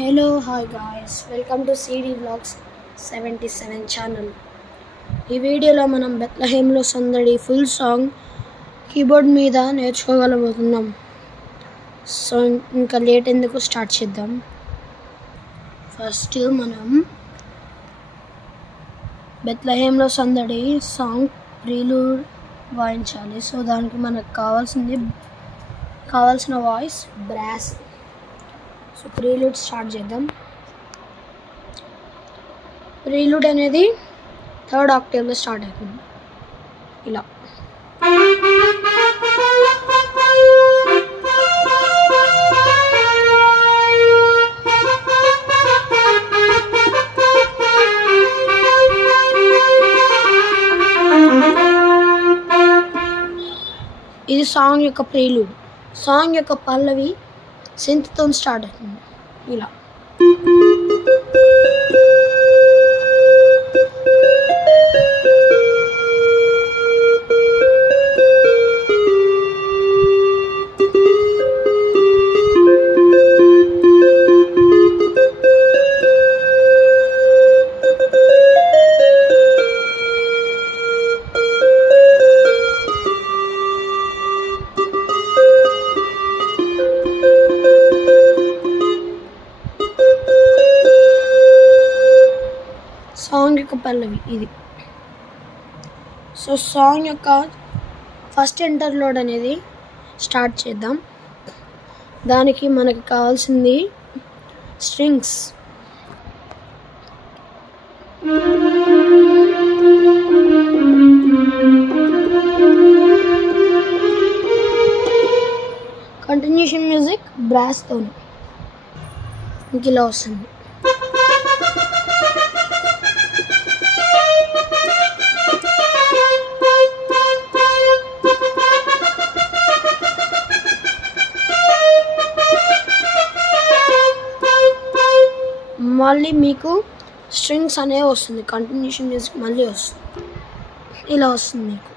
Hello, hi guys, welcome to CD Vlogs 77 channel. ఈ వీడియోలో మనం బెత్లెహేమ్లో సందడి ఫుల్ సాంగ్ కీబోర్డ్ మీద నేర్చుకోగలబోతున్నాం. సో ఇంకా లేట్ ఎందుకు స్టార్ట్ చేద్దాం. ఫస్ట్ మనం బెత్లెహేమ్లో సందడి సాంగ్ ప్రీలూడ్ వాయించాలి. సో దానికి మనకు కావాల్సిన voice brass. So prelude start చేద్దాం. ప్రీలూడ్ అనేది 3rd ఆక్టేవ్లో స్టార్ట్ అవుతుంది. ఇలా ఇది సాంగ్ యొక్క ప్రీలూడ్. సాంగ్ యొక్క పల్లవి సింత్తో స్టార్ట్ అవుతుంది. ఇలా సాంగ్ యొక్క పల్లవి ఇది. సో సాంగ్ యొక్క ఫస్ట్ ఇంటర్లోడ్ అనేది స్టార్ట్ చేద్దాం. దానికి మనకి కావాల్సింది స్ట్రింగ్స్. కంటిన్యూషన్ మ్యూజిక్ బ్రాస్తో ఇంక ఇలా వస్తుంది. మళ్ళీ మీకు స్ట్రింగ్స్ అనేవి వస్తుంది. కంటిన్యూషన్ మ్యూజిక్ మళ్ళీ వస్తుంది. ఇలా వస్తుంది మీకు.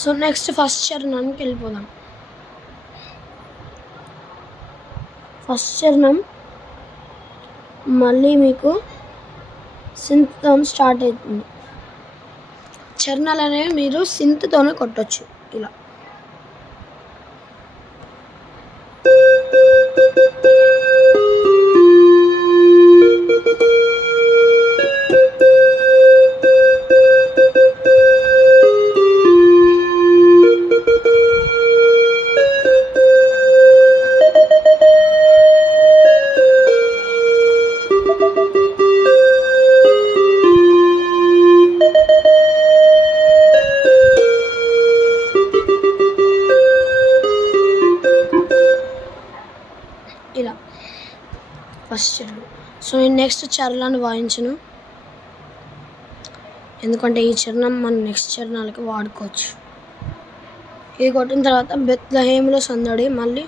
సో నెక్స్ట్ ఫస్ట్ చరణానికి వెళ్ళిపోదాం. ఫస్ట్ చరణం మళ్ళీ మీకు సింత్తో స్టార్ట్ అవుతుంది. చరణాలు అనేవి మీరు సింత్తోనే కొట్టచ్చు. ఇలా ఇలా ఫస్ట్ చరణం. సో నేను నెక్స్ట్ చరణాన్ని వాయించను, ఎందుకంటే ఈ చరణం మనం నెక్స్ట్ చరణాలకి వాడుకోవచ్చు. ఇది కొట్టిన తర్వాత బెత్లెహేమ్లో సందడి మళ్ళీ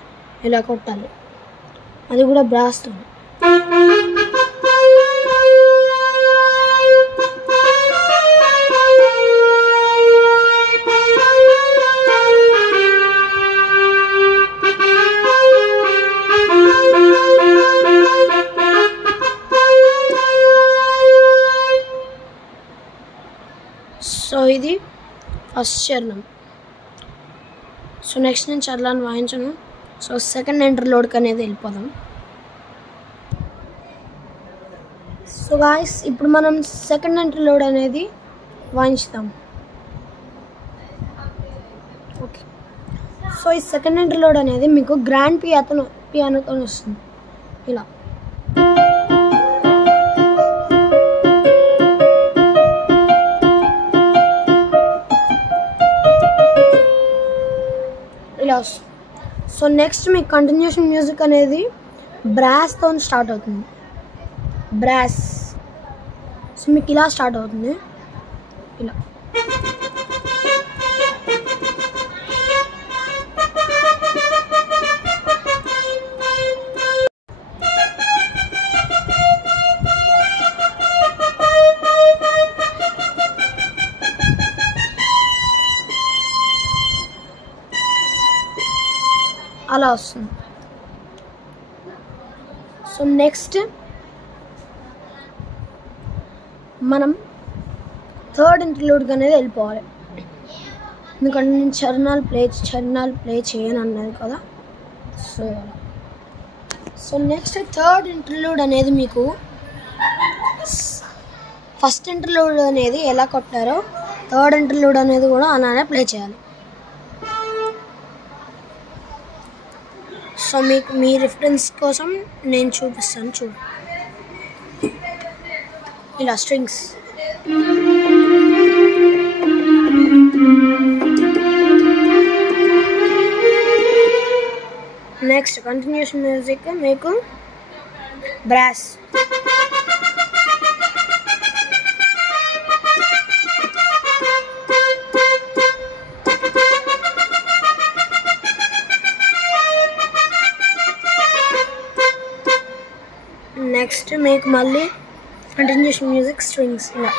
ఇలా కొట్టాలి. అది కూడా బ్రాస్తో. సో ఇది ఫస్ట్ చరణం. సో నెక్స్ట్ నేను చరణాన్ని వాయించను. సో సెకండ్ ఇంటర్లోడ్కి అనేది వెళ్ళిపోదాం. సో గాయస్ ఇప్పుడు మనం సెకండ్ ఇంటర్లోడ్ అనేది వాయించుతాం. ఓకే. సో ఈ సెకండ్ ఇంటర్లోడ్ అనేది మీకు గ్రాండ్ పియానోతో వస్తుంది. ఇలా ఇలా వస్తుంది. సో నెక్స్ట్ మీకు కంటిన్యూషన్ మ్యూజిక్ అనేది బ్రాస్తో స్టార్ట్ అవుతుంది. బ్రాస్. సో మీకు ఇలా స్టార్ట్ అవుతుంది. ఇలా అలా వస్తుంది. సో నెక్స్ట్ మనం థర్డ్ ఇంటర్లూడ్కి అనేది వెళ్ళిపోవాలి. ఎందుకంటే నేను చరణాలు ప్లే చేయను అన్నది కదా. సో నెక్స్ట్ థర్డ్ ఇంటర్లూడ్ అనేది మీకు ఫస్ట్ ఇంటర్లూడ్ అనేది ఎలా కొట్టారో థర్డ్ ఇంటర్లూడ్ అనేది కూడా అలానే ప్లే చేయాలి. సో మీకు మీ రిఫరెన్స్ కోసం నేను చూపిస్తాను, చూడు. ఇలా స్ట్రింగ్స్, నెక్స్ట్ కంటిన్యూషన్ మ్యూజిక్ మీకు బ్రాస్, నెక్స్ట్ మీకు మళ్ళీ కంటిన్యూషన్ మ్యూజిక్ స్ట్రింగ్స్. ఇలా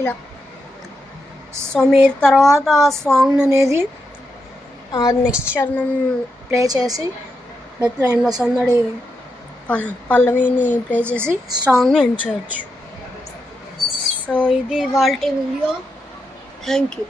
ఇలా. సో మీరు తర్వాత ఆ సాంగ్ అనేది నెక్స్ట్ చరణం ప్లే చేసి బెత్లెహేమ్లో సందడి పల్లవిని ప్లే చేసి సాంగ్ని ఎండ్ చేయొచ్చు. సో ఇది ఇవాల్టి వీడియో. Thank you.